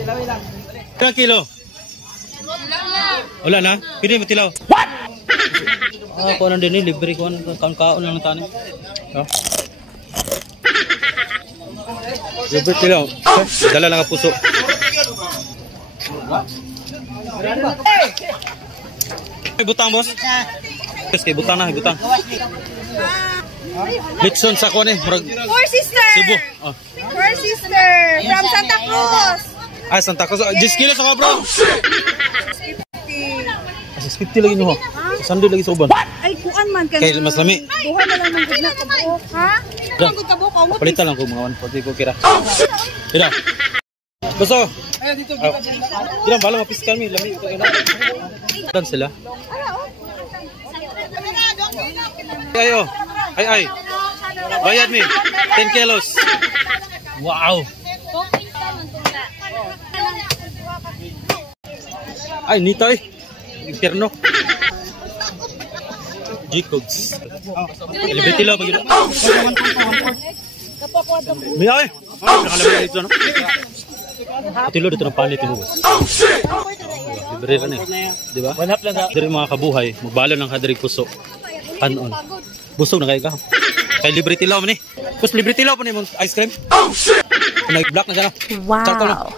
Ilang kilo? Wala na? Pili mo tilaw. What? Ako nang din libre ko kaon lang tanin. Libre tilaw. Dala lang ang puso. Ay butang boss. Yes, kay butang na, butang. Litson sa ko ni, Four sister. Cebu. Oh. Four sister from Santa Cruz. Ay Santa Cruz. 10 kilos ako bro. 50. 50 lagi nyo. Sando lagi sa uban. Ay kuan man ka. Kay mas lami. Buhay na lang ng na kabuok, ha? Ang gud kabuok ko. Palitan lang ko mga 140 ko kira. Dira. Gusto. Ay dito Dira bala mapiskal mi, lami ko kina. Dan sila. Ayo. Ay. Bayad mi. 10 kilos. Wow. Ay, nito eh. Inferno. G-Codes. Liberty lang pag yun. May ay. Nakalabay dito, no? Patilo dito ng palit yung bus. Libre ka na eh. Diba? Dari mga kabuhay. Magbalo ng kadarig puso. Anon. Busog na kayo ka. Kaya libre tilaw man eh. Tapos libre tilaw pa na yung ice cream. Nag-block na siya na. Wow.